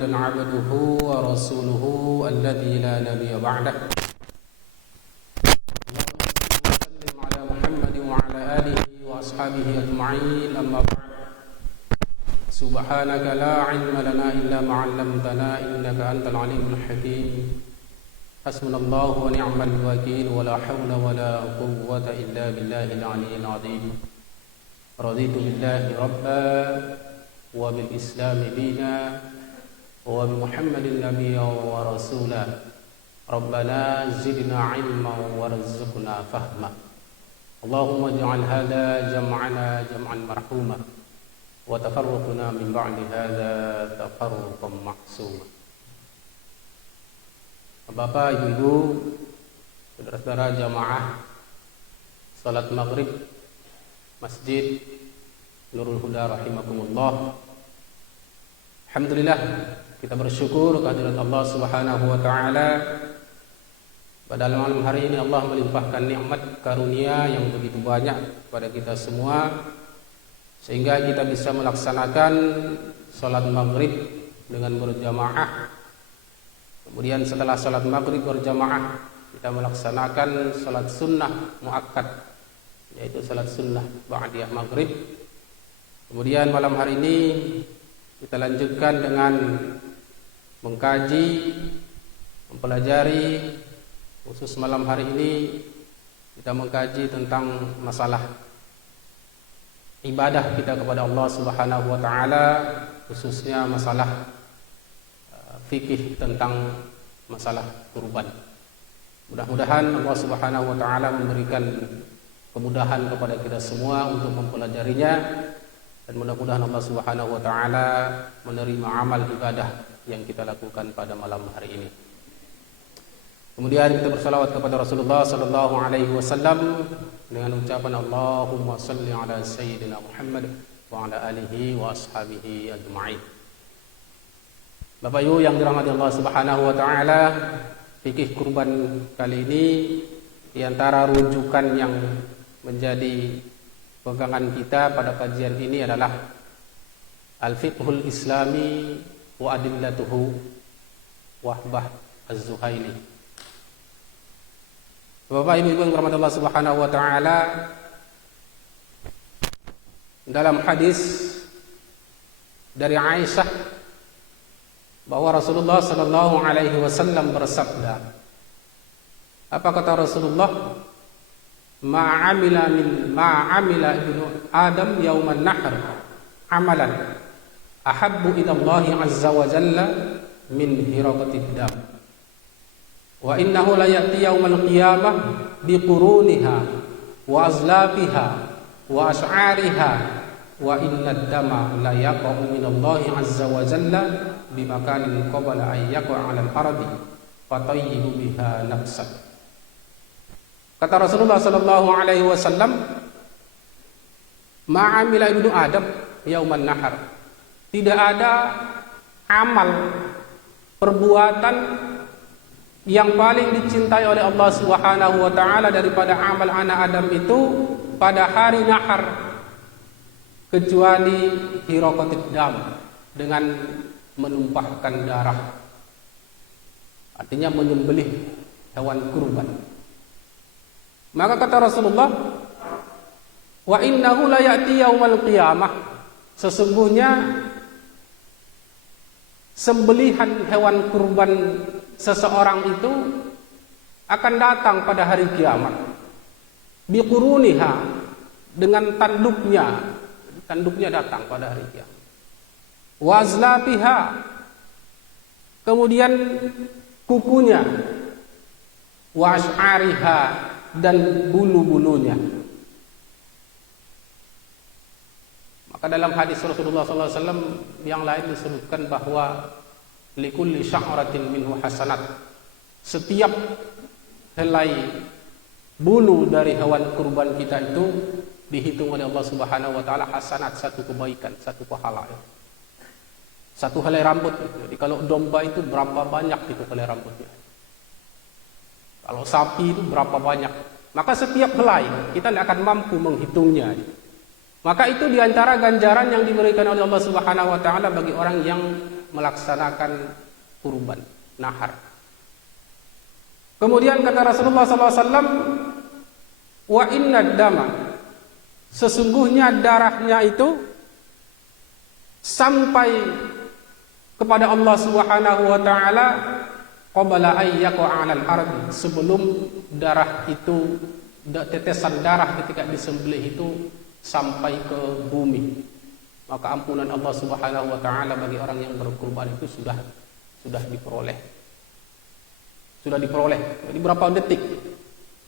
محمدا عبده ورسوله الذي لا نبي بعده. اللهم صل وسلم على محمد وعلى آله وأصحابه أجمعين. أما بعد، سبحانك لا علم لنا إلا ما علمتنا إنك أنت العليم الحكيم. حسبنا الله ونعم الوكيل ولا حول ولا قوة إلا بالله العلي العظيم. رضيت بالله ربا وبالإسلام دينا وبمحمد نبيا ورسولا. ربنا زدنا علما وارزقنا فهما. اللهم اجعل هذا جمعنا جمعا مرحوما وتفرقنا من بعد هذا تفرقا معصوما. Bapak, Ibu, saudara-saudara jamaah salat maghrib Masjid Nurul Huda rahimakumullah. Alhamdulillah, kita bersyukur kehadirat Allah Subhanahu wa taala. Pada malam hari ini Allah melimpahkan nikmat karunia yang begitu banyak kepada kita semua, sehingga kita bisa melaksanakan salat maghrib dengan berjamaah. Kemudian setelah salat maghrib berjamaah, kita melaksanakan salat sunnah muakkad, yaitu salat sunnah ba'diyah maghrib. Kemudian malam hari ini kita lanjutkan dengan mengkaji, mempelajari, khusus malam hari ini kita mengkaji tentang masalah ibadah kita kepada Allah Subhanahu wa taala, khususnya masalah fikih tentang masalah kurban. Mudah-mudahan Allah Subhanahu wa taala memberikan kemudahan kepada kita semua untuk mempelajarinya, dan mudah-mudahan Allah Subhanahu wa taala menerima amal ibadah yang kita lakukan pada malam hari ini. Kemudian kita bersalawat kepada Rasulullah sallallahu alaihi wasallam dengan ucapan Allahumma shalli ala sayyidina Muhammad wa ala alihi wa ashabihi ajma'in. Bapak Ibu yang dirahmati Allah Subhanahu wa taala, fikih kurban kali ini di antara rujukan yang menjadi pegangan kita pada kajian ini adalah Al-Fiqhul Islami wa Adillatuhu Wahbah Az-Zuhaili. Bapak Ibu yang dirahmati Allah Subhanahu wa taala, dalam hadis dari Aisyah bahwa Rasulullah sallallahu alaihi wasallam bersabda, apa kata Rasulullah? Ma'amila ibnu Adam yauman nahr amalan ahabbu ila Allah azza wa jalla min hiraqatid dam, wa innahu la ya'ti yaumal qiyamah biquruniha wa azlafiha wa ash'ariha, wa inna ad-dama la yaqa'u min Allah azza wa jalla bimakanin qabla an yaqa 'ala al-ardi fatayyibu biha nafsak. Kata Rasulullah sallallahu alaihi wasallam, ma'amila ibnu Adam yauman nahar, tidak ada amal perbuatan yang paling dicintai oleh Allah Subhanahu wa taala daripada amal anak Adam itu pada hari nahar, kecuali hiraqatid dam, dengan menumpahkan darah, artinya menyembelih hewan kurban. Maka kata Rasulullah, wa innahu la ya'ti yaumal qiyamah, sesungguhnya sembelihan hewan kurban seseorang itu akan datang pada hari kiamat, biquruniha, dengan tanduknya datang pada hari kiamat, wazlafiha, kemudian kukunya, wash'ariha, dan bulu-bulunya. Maka dalam hadis Rasulullah SAW yang lain disebutkan bahwa likulli sya'ratin minhu hasanat, setiap helai bulu dari hewan kurban kita itu dihitung oleh Allah Subhanahu wa taala hasanat, satu kebaikan, satu pahala. Satu helai rambut. Jadi kalau domba itu berapa banyak itu helai rambutnya? Kalau sapi itu berapa banyak? Maka setiap helai kita tidak akan mampu menghitungnya. Maka itu diantara ganjaran yang diberikan oleh Allah Subhanahu wa taala bagi orang yang melaksanakan kurban, nahar. Kemudian kata Rasulullah SAW, wa inna dama, sesungguhnya darahnya itu sampai kepada Allah Subhanahu wa taala qabla ayyaqa 'alal ardi, sebelum darah itu, tetesan darah ketika disembelih itu sampai ke bumi, maka ampunan Allah Subhanahu wa taala bagi orang yang berkurban itu sudah diperoleh. Sudah diperoleh. Jadi berapa detik?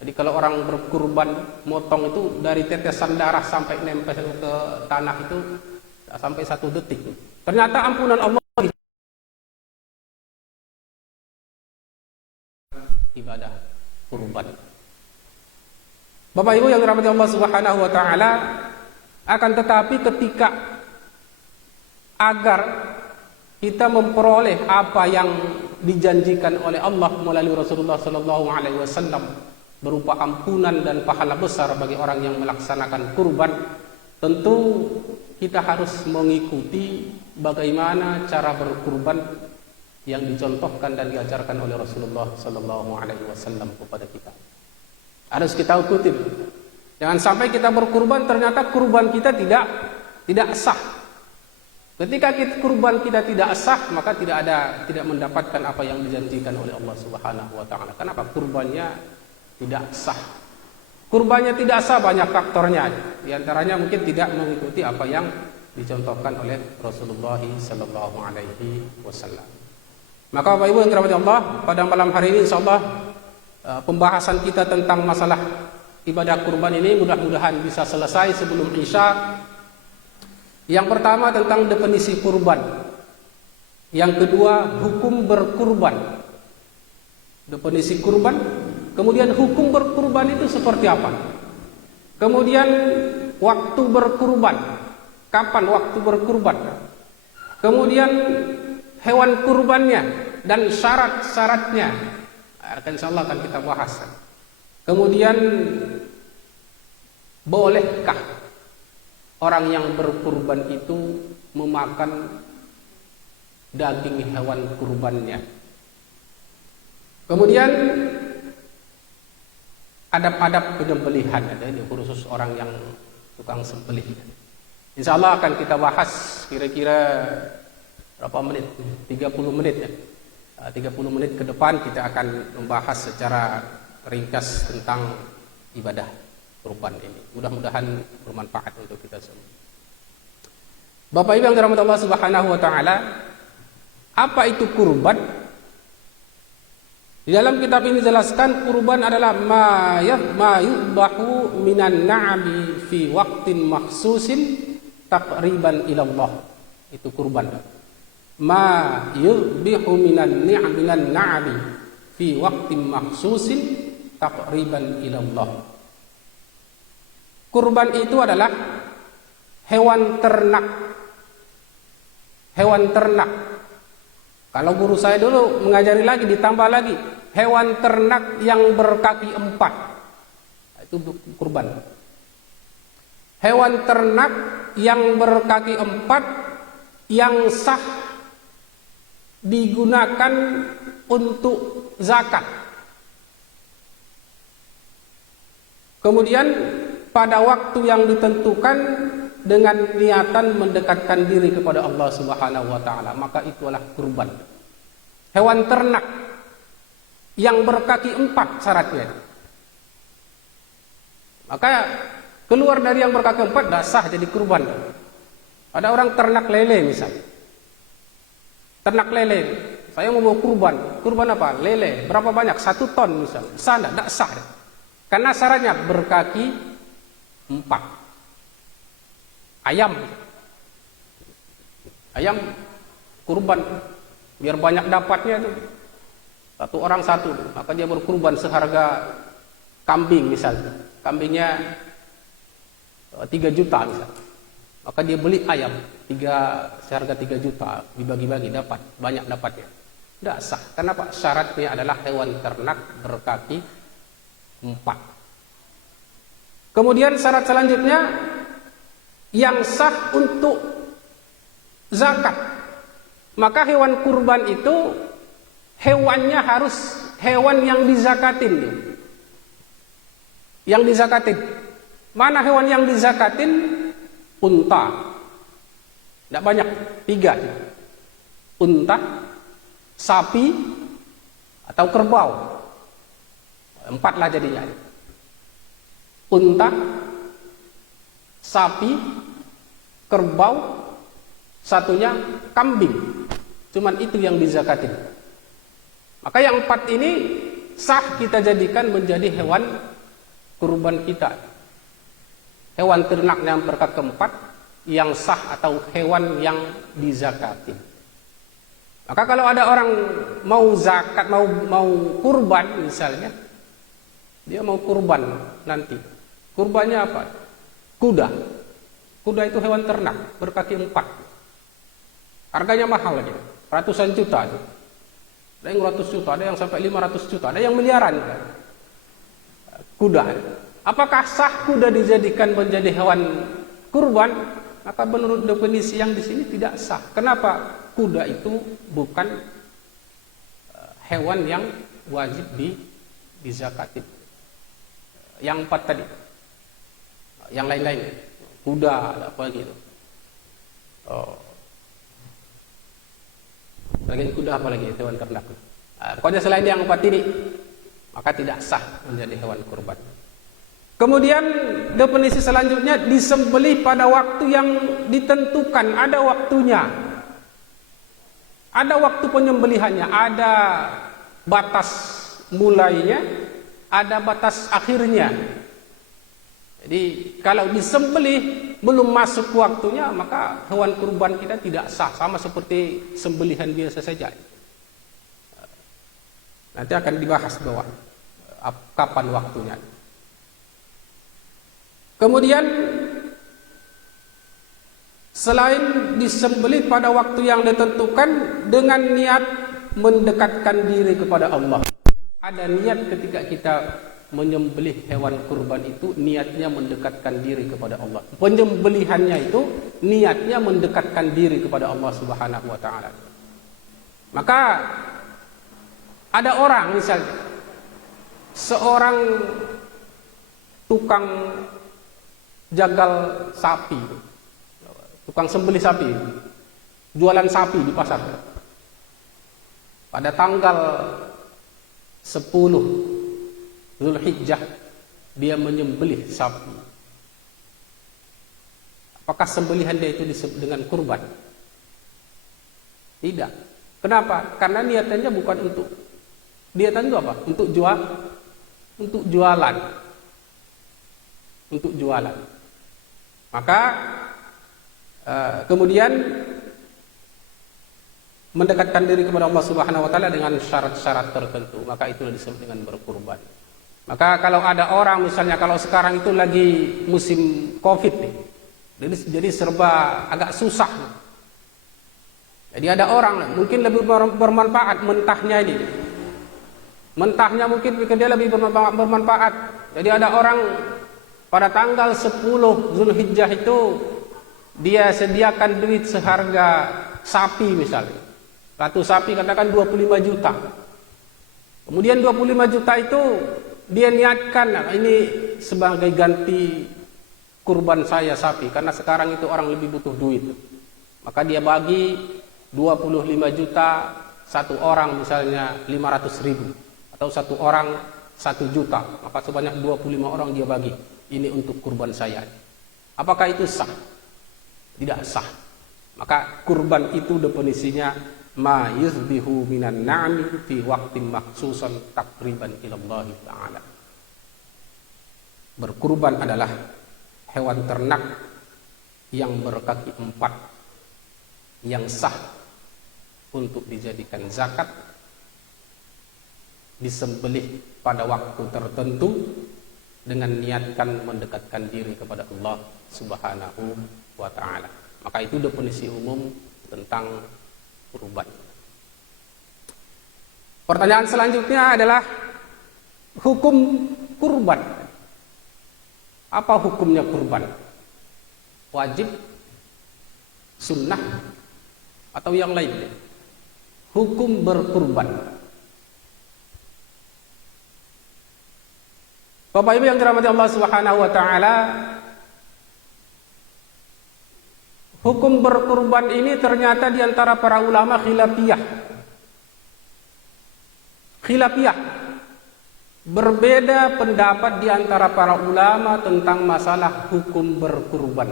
Jadi kalau orang berkurban motong itu dari tetesan darah sampai nempel ke tanah itu sampai 1 detik. Ternyata ampunan Allah ibadah kurban. Bapak Ibu yang dirahmati Allah Subhanahu wa taala, akan tetapi ketika agar kita memperoleh apa yang dijanjikan oleh Allah melalui Rasulullah sallallahu alaihi wasallam berupa ampunan dan pahala besar bagi orang yang melaksanakan kurban, tentu kita harus mengikuti bagaimana cara berkurban yang dicontohkan dan diajarkan oleh Rasulullah sallallahu alaihi wasallam kepada kita. Harus kita ikuti. Jangan sampai kita berkurban ternyata kurban kita tidak sah. Ketika kurban kita tidak sah, maka tidak mendapatkan apa yang dijanjikan oleh Allah Subhanahu wa taala. Kenapa? Kurbannya tidak sah. Kurbannya tidak sah banyak faktornya. Di antaranya mungkin tidak mengikuti apa yang dicontohkan oleh Rasulullah sallallahu alaihi wasallam. Maka Bapak Ibu yang dirahmati Allah, pada malam hari ini insyaallah pembahasan kita tentang masalah ibadah kurban ini mudah-mudahan bisa selesai sebelum Isya. Yang pertama tentang definisi kurban. Yang kedua hukum berkurban. Definisi kurban, kemudian hukum berkurban itu seperti apa? Kemudian waktu berkurban. Kapan waktu berkurban? Kemudian hewan kurbannya dan syarat-syaratnya insyaallah akan kita bahas. Kemudian bolehkah orang yang berkurban itu memakan daging hewan kurbannya? Kemudian adab-adab penyembelihan, ini khusus orang yang tukang sembelih. Insyaallah akan kita bahas kira-kira berapa menit? 30 menit ya. 30 menit ke depan kita akan membahas secara ringkas tentang ibadah kurban ini. Mudah-mudahan bermanfaat untuk kita semua. Bapak Ibu yang dirahmati Allah Subhanahu wa taala, apa itu kurban? Di dalam kitab ini dijelaskan kurban adalah ma yudbahu minan na'ami fi waqtin makhsusin taqriban ila Allah. Itu kurban. Ma yudbihu minan na'ami fi waqtin makhsusin taqriban ila Allah. Kurban itu adalah hewan ternak. Hewan ternak. Kalau guru saya dulu mengajari lagi, ditambah lagi, hewan ternak yang berkaki 4. Itu kurban. Hewan ternak yang berkaki 4 yang sah digunakan untuk zakat. Kemudian pada waktu yang ditentukan dengan niatan mendekatkan diri kepada Allah Subhanahu wa taala, maka itulah kurban. Hewan ternak yang berkaki 4 syaratnya. Maka keluar dari yang berkaki 4 dah sah jadi kurban. Ada orang ternak lele misalnya. Ternak lele, saya mau bawa kurban. Kurban apa? Lele. Berapa banyak? 1 ton misalnya. Sana tidak sah. Karena syaratnya berkaki 4. Ayam kurban biar banyak dapatnya itu. 1 orang 1, maka dia berkurban seharga kambing misalnya. Kambingnya 3 juta misalnya. Maka dia beli ayam seharga 3 juta, dibagi-bagi dapat banyak dapatnya. Tidak sah. Kenapa? Syaratnya adalah hewan ternak berkaki 4. Kemudian syarat selanjutnya yang sah untuk zakat. maka hewan kurban itu hewannya harus hewan yang dizakatin. Yang dizakatin. Mana hewan yang dizakatin? Unta. Tidak banyak, 3. Unta, sapi, atau kerbau. 4 lah jadinya. Unta, sapi, kerbau, satunya kambing. Cuman itu yang dizakatin. Maka yang 4 ini sah kita jadikan menjadi hewan kurban kita. Hewan ternak yang berkat keempat yang sah atau hewan yang dizakatin. Maka kalau ada orang mau zakat, mau kurban misalnya, dia mau kurban nanti. Kurbannya apa? Kuda. Kuda itu hewan ternak berkaki 4. Harganya mahal aja, ratusan juta. Ada yang 100 juta, ada yang sampai 500 juta, ada yang miliaran. Kuda. Apakah sah kuda dijadikan menjadi hewan kurban? Maka menurut definisi yang di sini tidak sah. Kenapa? Kuda itu bukan hewan yang wajib dizakatin. Yang 4 tadi. Yang lain-lain. Kuda, apa gitu. Lagi kuda apa lagi? Hewan ternak. Pokoknya selain yang 4 ini, maka tidak sah menjadi hewan kurban. Kemudian definisi selanjutnya, disembelih pada waktu yang ditentukan, ada waktunya. Ada waktu penyembelihannya, ada batas mulainya, ada batas akhirnya. Jadi kalau disembelih belum masuk waktunya, maka hewan kurban kita tidak sah, sama seperti sembelihan biasa saja. Nanti akan dibahas bahwa kapan waktunya. Kemudian selain disembelih pada waktu yang ditentukan dengan niat mendekatkan diri kepada Allah. Ada niat ketika kita menyembelih hewan kurban itu, niatnya mendekatkan diri kepada Allah. Penyembelihannya itu niatnya mendekatkan diri kepada Allah Subhanahu wa taala. Maka ada orang misalnya seorang tukang jagal sapi, tukang sembelih sapi, jualan sapi di pasar. Pada tanggal 10 Zulhijjah dia menyembelih sapi. Apakah sembelihan dia itu disebut dengan kurban? Tidak. Kenapa? Karena niatannya bukan untuk, niatan itu apa? Untuk jualan. Untuk jualan. Maka kemudian mendekatkan diri kepada Allah Subhanahu wa taala dengan syarat-syarat tertentu, maka itulah disebut dengan berkurban. Maka kalau ada orang misalnya, kalau sekarang itu lagi musim Covid nih, jadi serba agak susah. Jadi ada orang mungkin lebih bermanfaat mentahnya ini. Mentahnya mungkin dia lebih bermanfaat. Jadi ada orang pada tanggal 10 Zulhijjah itu dia sediakan duit seharga sapi misalnya. Satu sapi katakan 25 juta. Kemudian 25 juta itu dia niatkan, ini sebagai ganti kurban saya sapi, karena sekarang itu orang lebih butuh duit. Maka dia bagi 25 juta, satu orang misalnya 500 ribu, atau satu orang 1 juta, maka sebanyak 25 orang dia bagi. Ini untuk kurban saya. Apakah itu sah? Tidak sah. Maka kurban itu definisinya ma yuzbihu minan na'mi fi waqtin makhsusan taqriban ila Allah Ta'ala. Berkurban adalah hewan ternak yang berkaki 4 yang sah untuk dijadikan zakat, disembelih pada waktu tertentu dengan niatkan mendekatkan diri kepada Allah Subhanahu wa taala. Maka itu definisi umum tentang kurban. Pertanyaan selanjutnya adalah hukum kurban. Apa hukumnya kurban? Wajib, sunnah, atau yang lainnya. Hukum berkurban. Bapak Ibu yang dirahmati Allah Subhanahu wa taala, hukum berkurban ini ternyata di antara para ulama khilafiyah. Khilafiyah. Berbeda pendapat di antara para ulama tentang masalah hukum berkurban.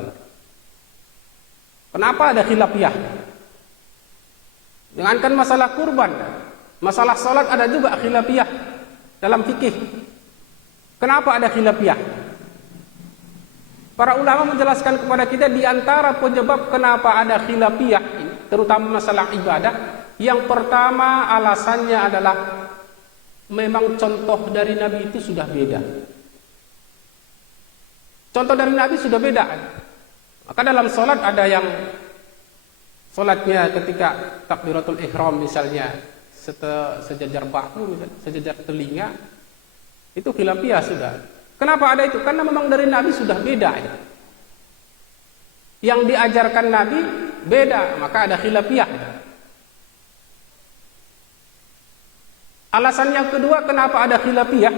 Kenapa ada khilafiyah? Jangankan masalah kurban, masalah salat ada juga khilafiyah dalam fikih. Kenapa ada khilafiyah? Para ulama menjelaskan kepada kita di antara penyebab kenapa ada khilafiyah, terutama masalah ibadah. Yang pertama alasannya adalah memang contoh dari Nabi itu sudah beda. Contoh dari Nabi sudah beda. Maka dalam sholat ada yang sholatnya ketika takbiratul ihram misalnya sejajar bahu, sejajar telinga, itu khilafiyah sudah. Kenapa ada itu? Karena memang dari Nabi sudah beda. Yang diajarkan Nabi beda, maka ada khilafiyah. Alasan yang kedua kenapa ada khilafiyah,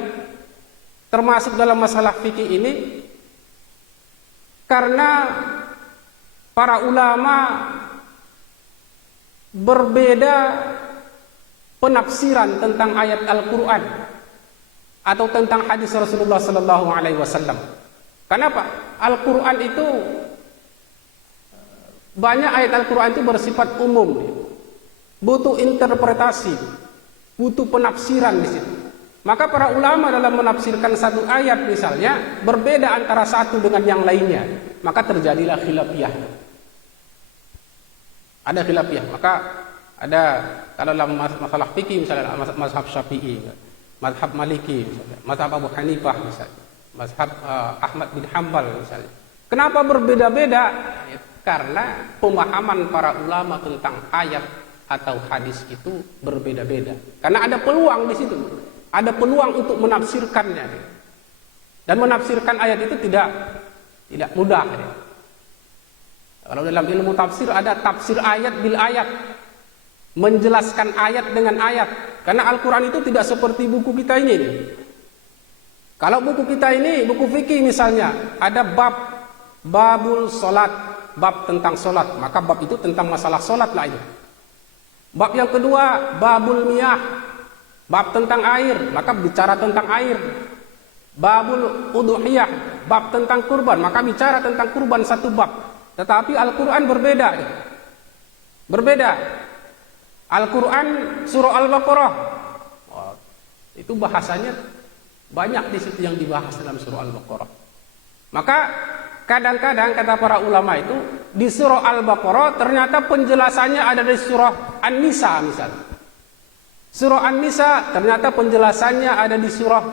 termasuk dalam masalah fikih ini, karena para ulama berbeda penafsiran tentang ayat Al-Quran atau tentang hadis Rasulullah Sallallahu Alaihi Wasallam. Kenapa? Al-Quran itu banyak ayat Al-Quran itu bersifat umum, butuh interpretasi, butuh penafsiran di situ. Maka para ulama dalam menafsirkan satu ayat misalnya berbeda antara satu dengan yang lainnya, maka terjadilah khilafiyah. Ada khilafiyah. Maka ada kalau dalam masalah fikih misalnya mazhab Syafi'i, mazhab Maliki misalnya, mazhab Abu Hanifah misalnya, mazhab Ahmad bin Hanbal misalnya. Kenapa berbeda-beda? Karena pemahaman para ulama tentang ayat atau hadis itu berbeda-beda. Karena ada peluang di situ. Ada peluang untuk menafsirkannya. Dan menafsirkan ayat itu tidak mudah. Kalau dalam ilmu tafsir ada tafsir ayat bil ayat. Menjelaskan ayat dengan ayat. Karena Al-Quran itu tidak seperti buku kita ini. Kalau buku kita ini, buku fikih misalnya, ada babul solat, bab tentang solat. Maka bab itu tentang masalah solat lah itu. Bab yang kedua, babul miyah, bab tentang air, maka bicara tentang air. Babul udhiyah, bab tentang kurban, maka bicara tentang kurban satu bab. Tetapi Al-Quran berbeda. Berbeda. Al-Quran surah Al-Baqarah, itu bahasanya banyak di situ yang dibahas dalam surah Al-Baqarah. Maka kadang-kadang kata para ulama itu di surah Al-Baqarah ternyata penjelasannya ada di surah An-Nisa misalnya. Surah An-Nisa ternyata penjelasannya ada di surah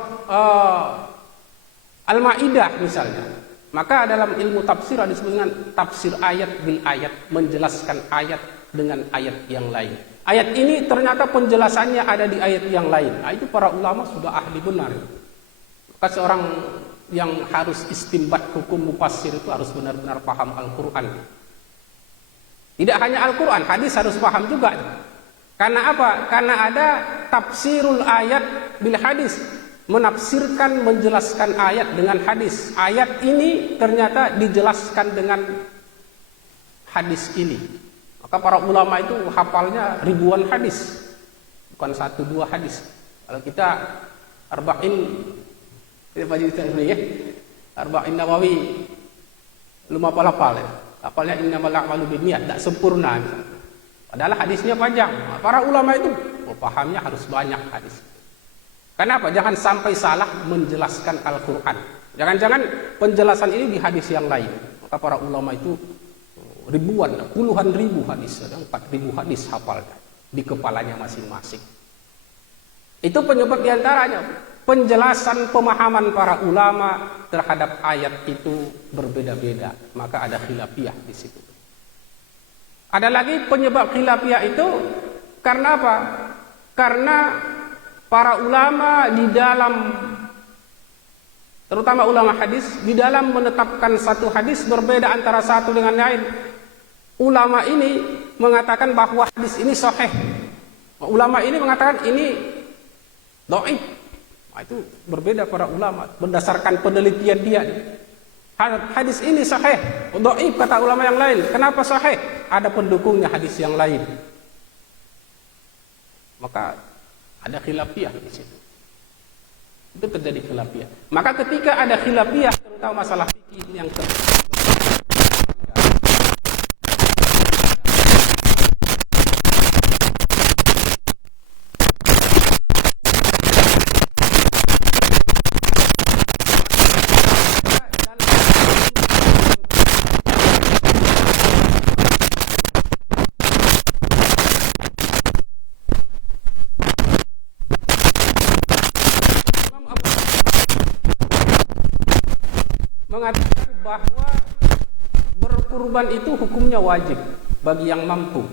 Al-Maidah misalnya. Maka dalam ilmu tafsir ada disebut dengan tafsir ayat bil ayat, menjelaskan ayat dengan ayat yang lain. Ayat ini ternyata penjelasannya ada di ayat yang lain. Nah, itu para ulama sudah ahli benar. Maka seorang yang harus istinbat hukum mufassir itu harus benar-benar paham Al-Quran. Tidak hanya Al-Quran, hadis harus paham juga. Karena apa? Karena ada tafsirul ayat bil hadis, menafsirkan, menjelaskan ayat dengan hadis. Ayat ini ternyata dijelaskan dengan hadis ini. Maka para ulama itu hafalnya ribuan hadis, bukan satu dua hadis. Kalau kita arba'in, kita baca ini ya, arba'in Nawawi, belum hafal-hafal ya. Hafalnya innamal a'malu binniyat, tidak sempurna. Padahal hadisnya panjang. Para ulama itu pahamnya harus banyak hadis. Kenapa? Jangan sampai salah menjelaskan Al-Quran. Jangan-jangan penjelasan ini di hadis yang lain. Maka para ulama itu ribuan, puluhan ribu hadis, ada 4.000 hadis hafalnya di kepalanya masing-masing. Itu penyebab diantaranya penjelasan pemahaman para ulama terhadap ayat itu berbeda-beda, maka ada khilafiyah di situ. Ada lagi penyebab khilafiyah itu karena apa? Karena para ulama di dalam, terutama ulama hadis, di dalam menetapkan satu hadis berbeda antara satu dengan lain. ulama ini mengatakan bahwa hadis ini sahih. Ulama ini mengatakan ini dhaif. Nah, itu berbeda para ulama berdasarkan penelitian dia. Hadis ini sahih, dhaif kata ulama yang lain. Kenapa sahih? Ada pendukungnya hadis yang lain. Maka ada khilafiyah di situ. Itu terjadi khilafiyah. Maka ketika ada khilafiyah terutama masalah fikih yang mengatakan bahwa berkurban itu hukumnya wajib bagi yang mampu.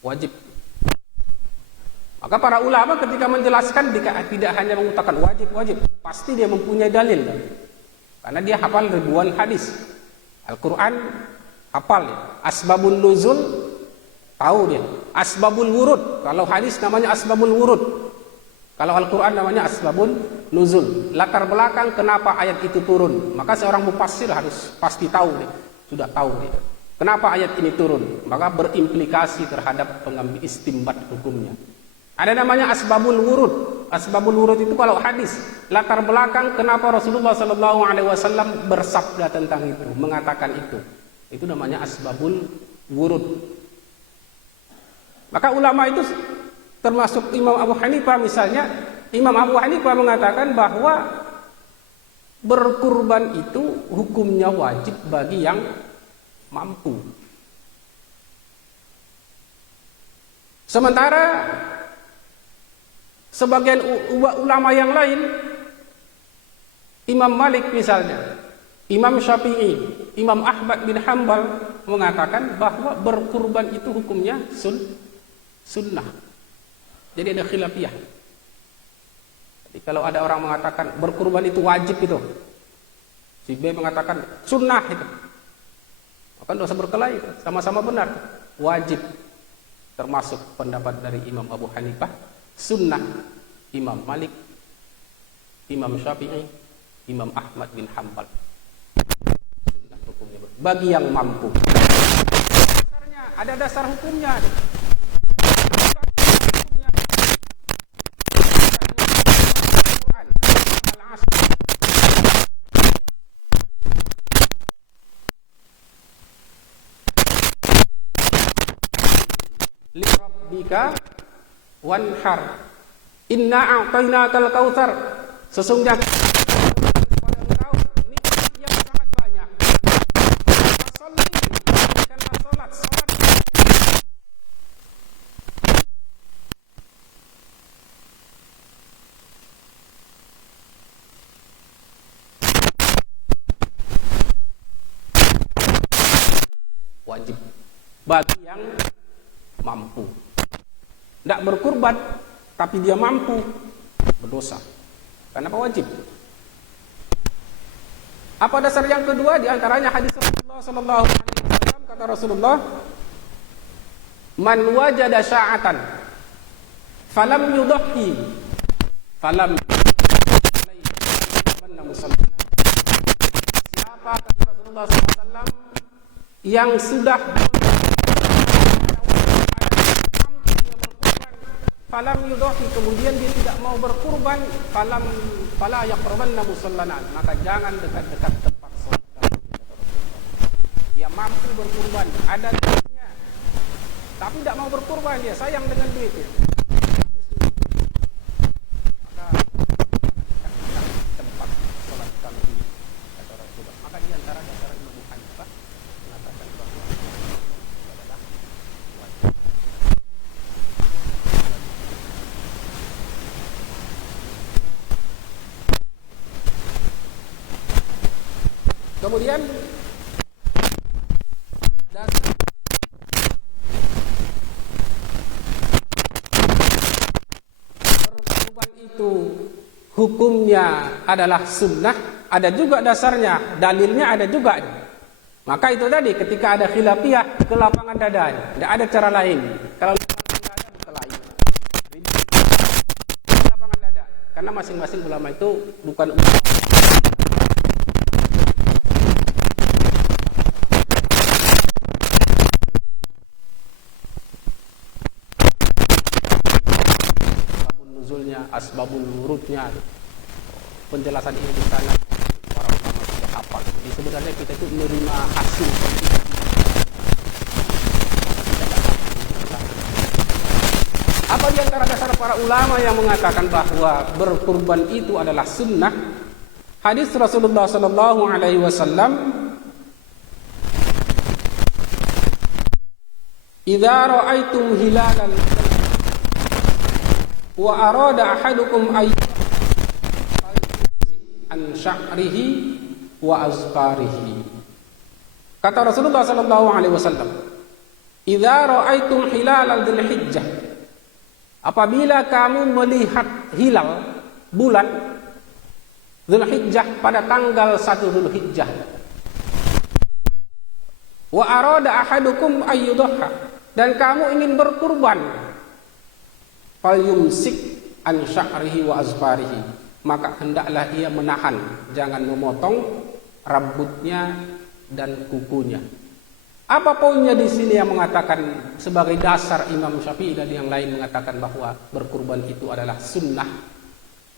Wajib. Maka para ulama ketika menjelaskan tidak hanya mengatakan wajib, pasti dia mempunyai dalil kan? Karena dia hafal ribuan hadis. Al-Quran hafal ya. Asbabun nuzul tahu dia. Asbabul wurud, kalau hadis namanya asbabul wurud. Kalau Al-Quran namanya asbabun nuzul, latar belakang kenapa ayat itu turun. Maka seorang mufassir harus pasti tahu dia, sudah tahu dia. Kenapa ayat ini turun? Maka berimplikasi terhadap pengambil istimbat hukumnya. Ada namanya asbabul wurud. Asbabul wurud itu kalau hadis, latar belakang kenapa Rasulullah SAW bersabda tentang itu, mengatakan itu. Itu namanya asbabul wurud. Maka ulama itu termasuk Imam Abu Hanifah misalnya, Imam Abu Hanifah mengatakan bahwa berkurban itu hukumnya wajib bagi yang mampu. Sementara sebagian ulama yang lain, Imam Malik misalnya, Imam Syafi'i, Imam Ahmad bin Hanbal mengatakan bahwa berkurban itu hukumnya sunnah. Jadi ada khilafiyah. Jadi kalau ada orang mengatakan berkurban itu wajib itu, si B mengatakan sunnah itu, maka dosa berkelahi, sama-sama benar, wajib. Termasuk pendapat dari Imam Abu Hanifah, sunnah Imam Malik, Imam Syafi'i, Imam Ahmad bin Hanbal. Sunnah hukumnya bagi yang mampu. Dasarnya ada dasar hukumnya. Lirabbika wanhar inna a'tainakal kautsar, sesungguhnya kepada engkau nikmat yang sangat banyak. Sholli, karena salat wajib bagi yang mampu. Tidak berkurban tapi dia mampu, berdosa. Kenapa wajib? Apa dasar yang kedua? Di antaranya hadis Rasulullah sallallahu alaihi wasallam, kata Rasulullah, "Man wajada sya'atan falam yudhi falam alaihi musallim." Siapa, kata Rasulullah sallallahu alaihi wasallam, yang sudah falam yudhi, kemudian dia tidak mau berkurban, fala yaqrabanna musallana, maka jangan dekat-dekat tempat salat kami. Dia mampu berkurban, ada duitnya, tapi tidak mau berkurban, dia sayang dengan duitnya, maka dekat tempat salat kami ini, kata Rasulullah. Maka di antara dasar Imam Abu Hanifah mengatakan bahwa adalah wajib. Kemudian dasar berkurban itu hukumnya adalah sunnah, ada juga dasarnya, dalilnya ada juga. Maka itu tadi ketika ada khilafiyah ke lapangan dada, tidak ada cara lain. Kalau lapangan dada berkelahi, ke lapangan dada, karena masing-masing ulama itu bukan ulama. Asbabul wurudnya, penjelasan ini di sana para ulama sudah hafal. Jadi sebenarnya kita itu menerima hasil apa di antara dasar para ulama yang mengatakan bahwa berkurban itu adalah sunnah? Hadis Rasulullah sallallahu alaihi wasallam, "Idza ra'aitum hilalan wa arada ahadukum an sya'rihi wa azfarihi." Kata Rasulullah sallallahu alaihi wasallam, "Idza ra'aitum hilal dzulhijjah," apabila kamu melihat hilal bulan Dzulhijjah pada tanggal 1 Dzulhijjah, wa arada ahadukum ayyudhha, dan kamu ingin berkurban, falyumsik an sya'rihi wa azfarihi, maka hendaklah ia menahan, jangan memotong rambutnya dan kukunya. Apa poinnya di sini yang mengatakan sebagai dasar Imam Syafi'i dan yang lain mengatakan bahwa berkurban itu adalah sunnah?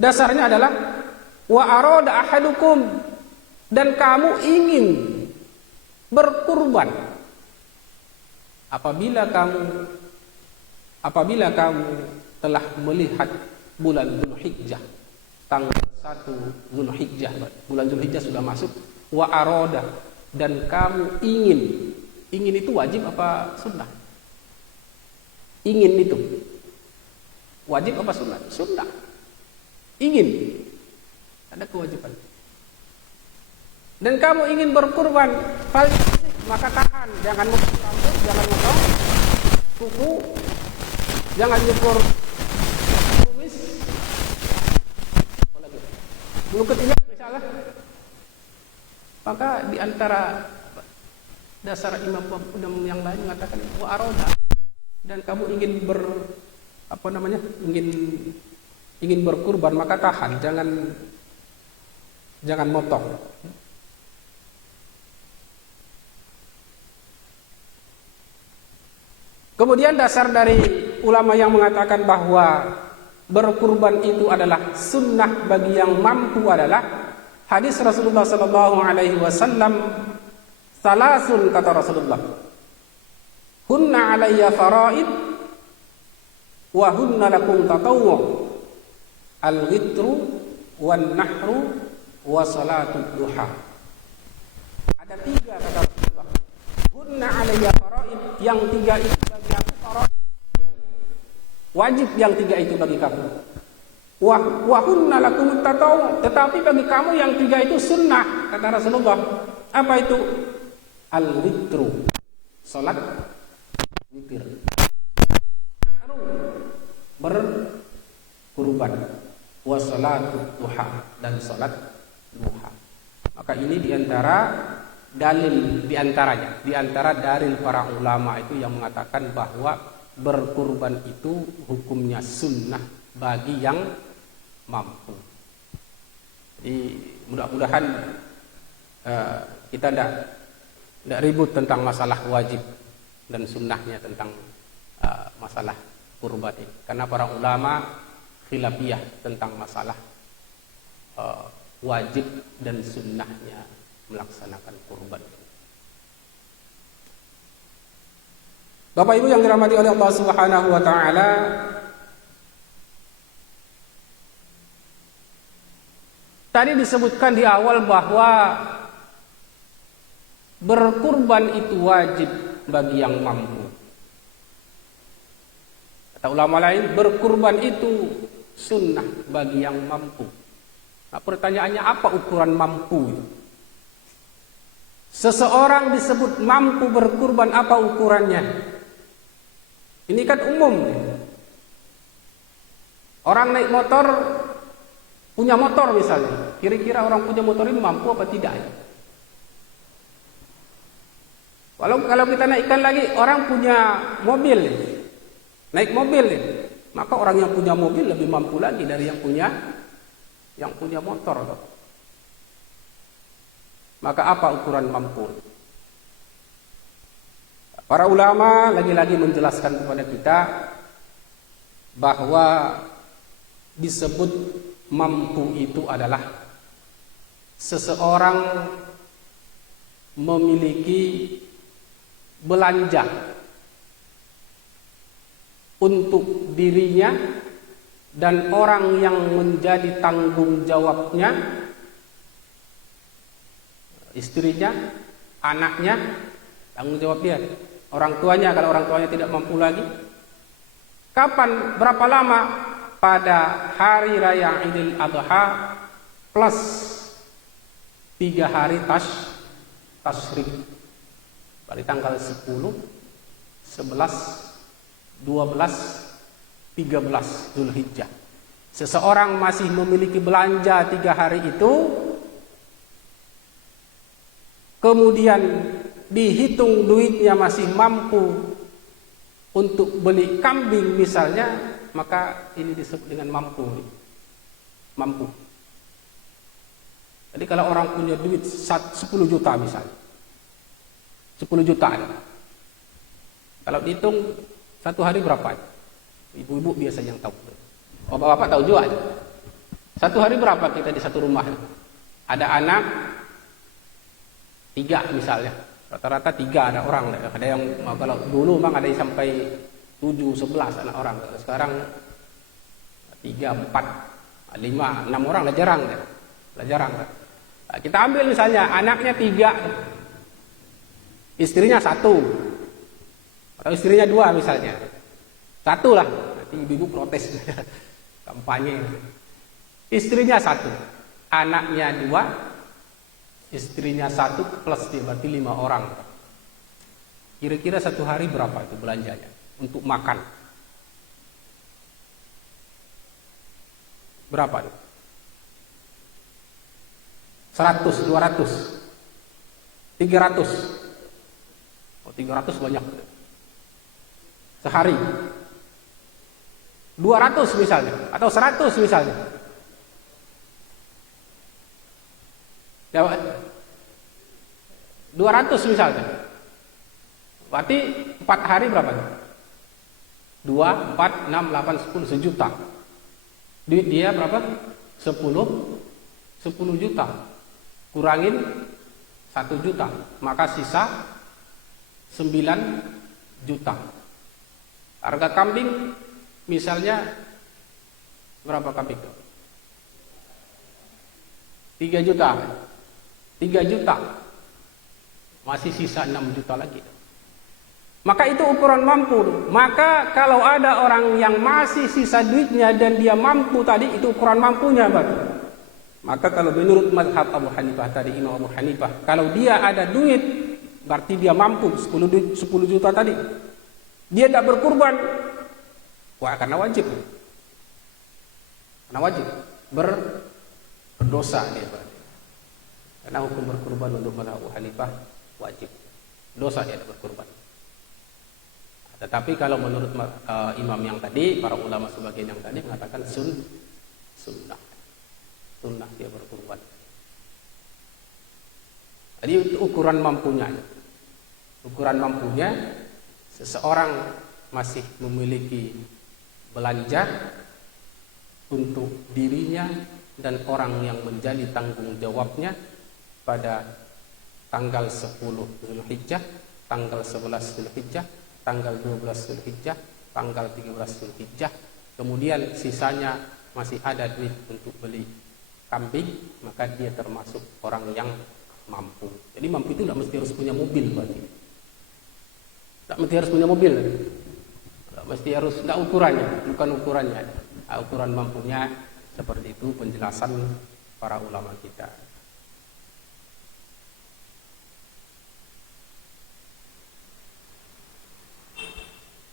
Dasarnya adalah wa arada ahadukum, dan kamu ingin berkurban apabila kamu telah melihat bulan Dzulhijjah, tanggal 1 Dzulhijjah, bulan Dzulhijjah sudah masuk. Wa arada, dan kamu ingin itu wajib apa sunnah? Ingin itu wajib apa sunnah? Sunnah. Ingin, ada kewajiban. Dan kamu ingin berkurban, maka tahan, jangan motong rambut, jangan motong kuku, jangan nyukur kumis, bulu ketiak misalnya. Maka di antara dasar imam yang lain mengatakan wa aroda, dan kamu ingin ingin berkurban, maka tahan, jangan motong. Kemudian dasar dari ulama yang mengatakan bahwa berkurban itu adalah sunnah bagi yang mampu adalah hadis Rasulullah sallallahu alaihi wasallam, salasun, kata Rasulullah, hunna alayya faraid wa hunna lakum tatawwu, al-ghitru wan nahru wa salatul duha. Ada 3 kata Rasulullah, hunna alayya faraid, yang 3 itu bagi aku faraid, wajib yang 3 itu bagi kamu. Wa hunna lakum tatawwu, tetapi bagi kamu yang 3 itu sunnah, kata Rasulullah. Apa itu? Al-witru, salat witir, berkurban, wa salatut duha, dan salat duha. Maka ini diantara dalil para ulama itu yang mengatakan bahwa berkurban itu hukumnya sunnah bagi yang mampu. Jadi mudah-mudahan kita tidak ribut tentang masalah wajib dan sunnahnya tentang masalah kurban ini, karena para ulama khilafiyah tentang masalah wajib dan sunnahnya melaksanakan kurban. Bapak Ibu yang dirahmati oleh Allah Subhanahu wa taala, tadi disebutkan di awal bahwa berkurban itu wajib bagi yang mampu. Kata ulama lain, berkurban itu sunnah bagi yang mampu. Nah, pertanyaannya, apa ukuran mampu itu? Seseorang disebut mampu berkurban, apa ukurannya? Ini kan umum. Orang naik motor, punya motor misalnya, kira-kira orang punya motor ini mampu apa tidak? Kalau kita naikkan lagi, orang punya mobil, naik mobil, maka orang yang punya mobil lebih mampu lagi dari yang punya motor. Maka apa ukuran mampu? Para ulama lagi-lagi menjelaskan kepada kita bahwa disebut mampu itu adalah seseorang memiliki belanja untuk dirinya dan orang yang menjadi tanggung jawabnya, istrinya, anaknya, tanggung jawab dia, orang tuanya kalau orang tuanya tidak mampu lagi. Kapan, berapa lama? Pada hari raya Idul Adha plus 3 hari tasyrik. Pada tanggal 10, 11, 12, 13 Zulhijjah. Seseorang masih memiliki belanja 3 hari itu, kemudian dihitung duitnya masih mampu untuk beli kambing misalnya, maka ini disebut dengan mampu. Jadi kalau orang punya duit 10 juta misalnya, 10 juta ada. Kalau dihitung 1 hari berapa? Ibu-ibu biasa yang tahu. Oh, bapak tahu juga. 1 hari berapa kita di satu rumah? Ada anak 3 misalnya. Rata-rata 3 ada orang. Ada yang kalau dulu memang ada yang sampai 7, 11 anak orang. Sekarang 3, 4, 5, 6 orang lah jarang. Nah, kita ambil misalnya anaknya 3, istrinya 1, atau istrinya 2 misalnya. 1 lah. Nanti ibu-ibu protes kampanye. Istrinya 1, anaknya 2, istrinya 1 plus dia berarti 5 orang. Kira-kira 1 hari berapa itu belanjanya untuk makan? Berapa itu? 100, 200, 300. Oh, 300 banyak. Sehari 200 misalnya, atau 100 misalnya. Jawab. 200 misalnya. Berarti 4 hari berapa? 2, 4, 6, 8, 10, 1 juta. Duit dia berapa? 10 juta. Kurangin 1 juta, maka sisa 9 juta. Harga kambing misalnya berapa kambing? 3 juta. 3 juta. Masih sisa 6 juta lagi. Maka itu ukuran mampu. Maka kalau ada orang yang masih sisa duitnya dan dia mampu tadi, itu ukuran mampunya, Pak. Maka kalau menurut mazhab Abu Hanifah tadi, Imam Abu Hanifah, kalau dia ada duit, berarti dia mampu 10 juta tadi. Dia tidak berkurban, wah karena wajib. Karena wajib. Berdosa dia berarti. Karena hukum berkurban untuk mazhab Abu Hanifah wajib. Dosa dia berkurban. Tetapi kalau menurut imam yang tadi, para ulama sebagian yang tadi mengatakan sunnah. Sunnah dia berkurban. Jadi itu ukuran mampunya. Ukuran mampunya, seseorang masih memiliki belanja untuk dirinya dan orang yang menjadi tanggung jawabnya pada tanggal 10 Zulhijjah, tanggal 11 Zulhijjah, tanggal 12 Zulhijjah, tanggal 13 Zulhijjah, kemudian sisanya masih ada duit untuk beli kambing, maka dia termasuk orang yang mampu. Jadi mampu itu tidak mesti harus punya mobil, berarti. Tidak mesti harus punya mobil. Tidak mesti harus, tidak ukurannya, bukan ukurannya. Ukuran mampunya seperti itu penjelasan para ulama kita.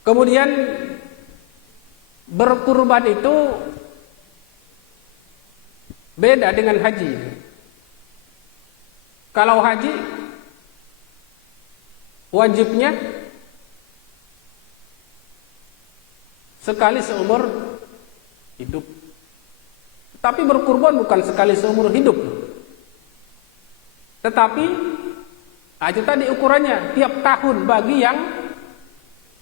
Kemudian berkurban itu beda dengan haji. Kalau haji wajibnya sekali seumur hidup. Tapi berkurban bukan sekali seumur hidup. Tetapi itu tadi ukurannya tiap tahun bagi yang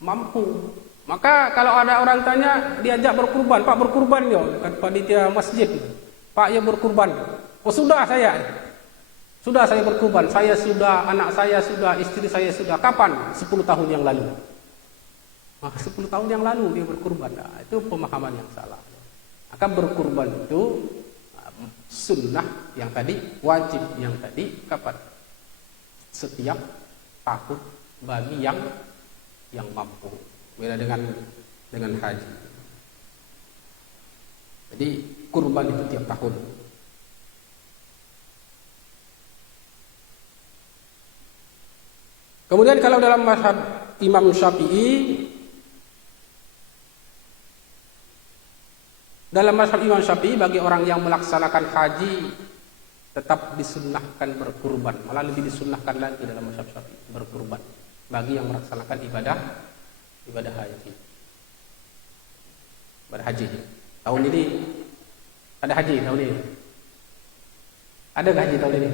mampu. Maka kalau ada orang tanya diajak berkurban, Pak berkurban yo, kata panitia masjid. Pak ya berkurban. Oh sudah saya berkurban. Saya sudah, anak saya sudah, istri saya sudah. Kapan? 10 tahun yang lalu. Maka 10 tahun yang lalu dia berkurban. Nah, itu pemahaman yang salah. Maka berkurban itu sunnah yang tadi, wajib yang tadi kapan? Setiap tahun bagi yang mampu. Beda dengan haji. Jadi kurban itu tiap tahun. Kemudian kalau dalam mazhab Imam Syafi'i, bagi orang yang melaksanakan haji tetap disunnahkan berkurban, malah lebih disunnahkan lagi dalam mazhab Syafi'i berkurban bagi yang melaksanakan ibadah haji. Tahun ini ada haji tahun ini. Ada nggak haji tahun ini?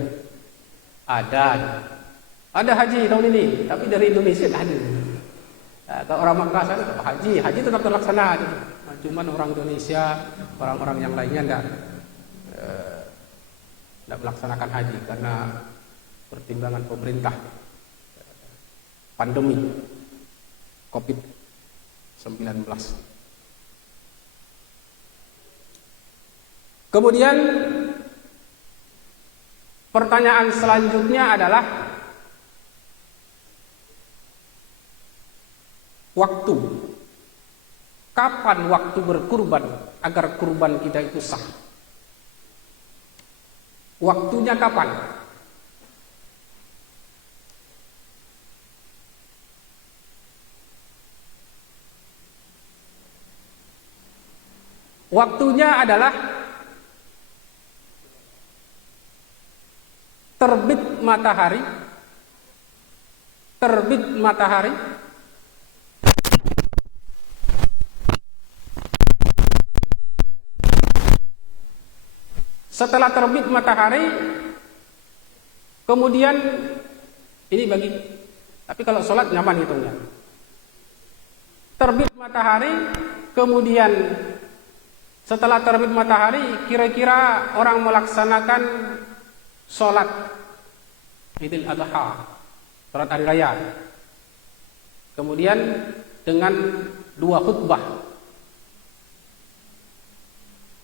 Ada haji tahun ini, tapi dari Indonesia tidak ada. Nah, kalau orang Makkah sana haji tetap terlaksana. Cuman orang Indonesia, orang-orang yang lainnya tidak melaksanakan haji karena pertimbangan pemerintah pandemi COVID-19. Kemudian pertanyaan selanjutnya adalah waktu. Kapan waktu berkurban agar kurban kita itu sah? Waktunya kapan? Waktunya adalah terbit matahari. Setelah terbit matahari, kemudian ini tapi kalau sholat nyaman hitungnya. Terbit matahari, kemudian setelah terbit matahari, kira-kira orang melaksanakan sholat Idul Adha, sholat hari raya. Kemudian dengan dua khutbah.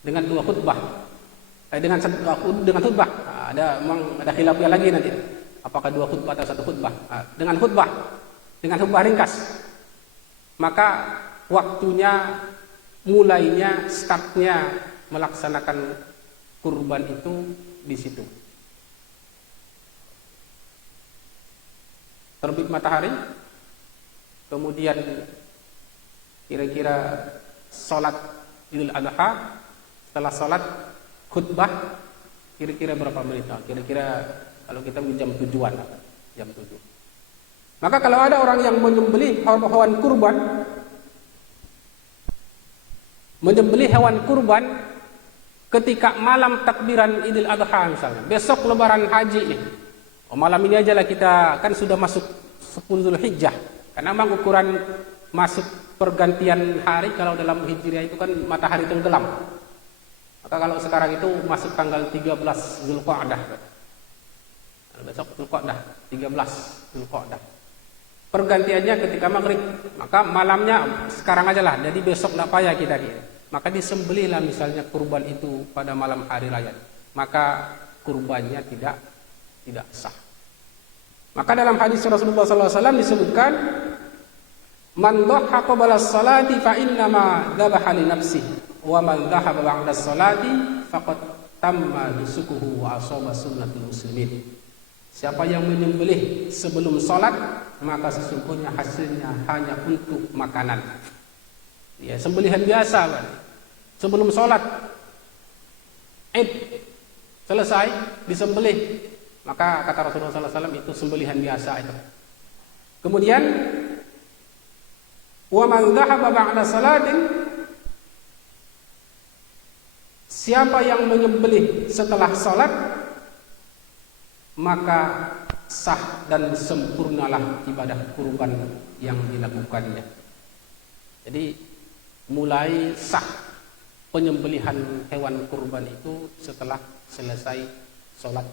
Dengan khutbah. Ada khilafiyah lagi nanti. Apakah dua khutbah atau satu khutbah? Dengan khutbah ringkas. Maka waktunya, mulainya, startnya melaksanakan kurban itu di situ. Terbit matahari, kemudian kira-kira sholat Idul Adha. Setelah sholat khutbah kira-kira berapa menit? Kira-kira kalau kita jam 7-an, jam 7. Maka kalau ada orang yang menyembelih hewan kurban ketika malam takbiran Idul Adha misalnya, besok lebaran haji nih. Malam ini aja lah kita kan sudah masuk 10 Zulhijjah. Karena memang ukuran masuk pergantian hari kalau dalam Hijriah itu kan matahari tenggelam. Maka kalau sekarang itu masuk tanggal 13 Zulqa'dah. Besok Zulqa'dah, 13 Zulqa'dah. Pergantiannya ketika maghrib. Maka malamnya sekarang aja lah. Jadi besok tidak payah kita. Maka disembelihlah misalnya kurban itu pada malam hari raya. Maka kurbannya tidak sah. Maka dalam hadis Rasulullah SAW disebutkan, man dhaha qabla as-salati fa innama dhabaha li nafsihi. Wa man dhahaba ba'da sholati faqad tamma nusukuhu wa asaba sunnatul muslimin. Siapa yang menyembelih sebelum salat, maka sesungguhnya hasilnya hanya untuk makanan. Ya, sembelihan biasa, Pak. Sebelum salat Id selesai disembelih, maka kata Rasulullah SAW itu sembelihan biasa itu. Kemudian wa man dhahaba ba'da salatin, siapa yang menyembelih setelah salat maka sah dan sempurnalah ibadah kurban yang dilakukannya. Jadi mulai sah penyembelihan hewan kurban itu setelah selesai sholat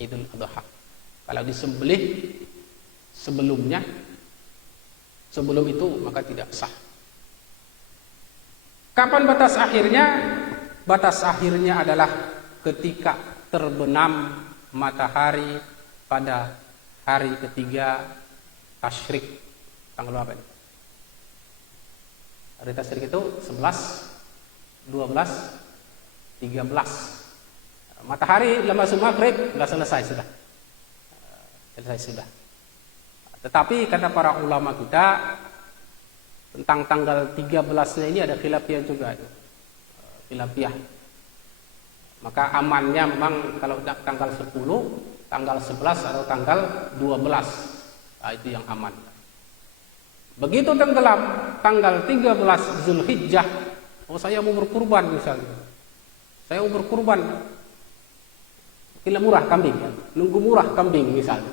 Idul Adha. Kalau disembelih sebelum itu maka tidak sah. Kapan batas akhirnya? Batas akhirnya adalah ketika terbenam matahari pada hari ketiga tasyrik. Tanggal berapa ini? Hari tasyrik itu 11, 12, 13. Matahari lemas maghrib sudah selesai sudah. Tetapi kata para ulama kita tentang tanggal 13-nya ini ada khilafiyah juga. Khilafiyah. Maka amannya memang kalau tanggal 10, tanggal 11 atau tanggal 12. Nah, itu yang aman. Begitu tenggelam tanggal 13 Zulhijjah, saya mau berkurban misalnya. Saya mau berkurban. Kila murah kambing, nunggu murah kambing misalnya.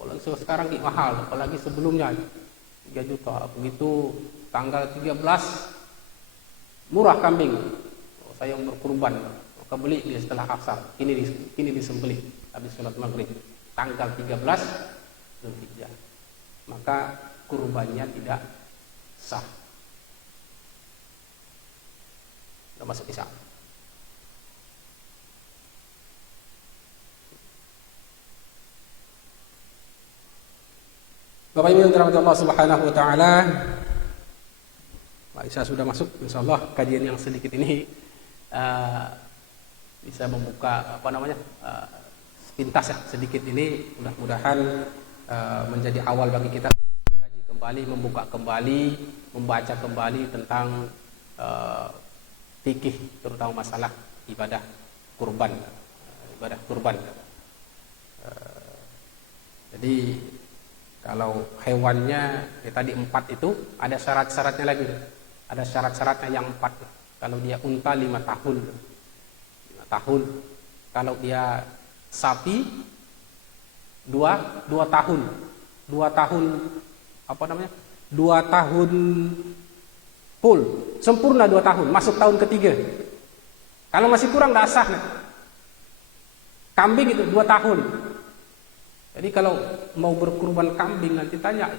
Kalau sekarang mahal, apalagi sebelumnya 3 juta. Begitu tanggal 13 murah kambing, saya mau berkurban. Maka beli dia setelah asar. Ini disembelih habis sholat maghrib tanggal 13 Zulhijjah. Maka kurbannya tidak sah. Sudah masuk isya. Bapak Ibu yang dirahmati Allah Subhanahu wa taala, Isya sudah masuk. Insyaallah kajian yang sedikit ini bisa membuka sepintas ya sedikit ini, mudah-mudahan menjadi awal bagi kita mengkaji kembali, membuka kembali, membaca kembali tentang fikih, terutama masalah ibadah kurban. Jadi kalau hewannya tadi 4 itu ada syarat-syaratnya lagi. Ada syarat-syaratnya yang 4. Kalau dia unta 5 tahun. 5 tahun. Kalau dia sapi 2 tahun. 2 tahun 2 tahun full. Sempurna 2 tahun, masuk tahun ketiga. Kalau masih kurang enggak sah. Kambing itu 2 tahun. Jadi kalau mau berkurban kambing nanti tanya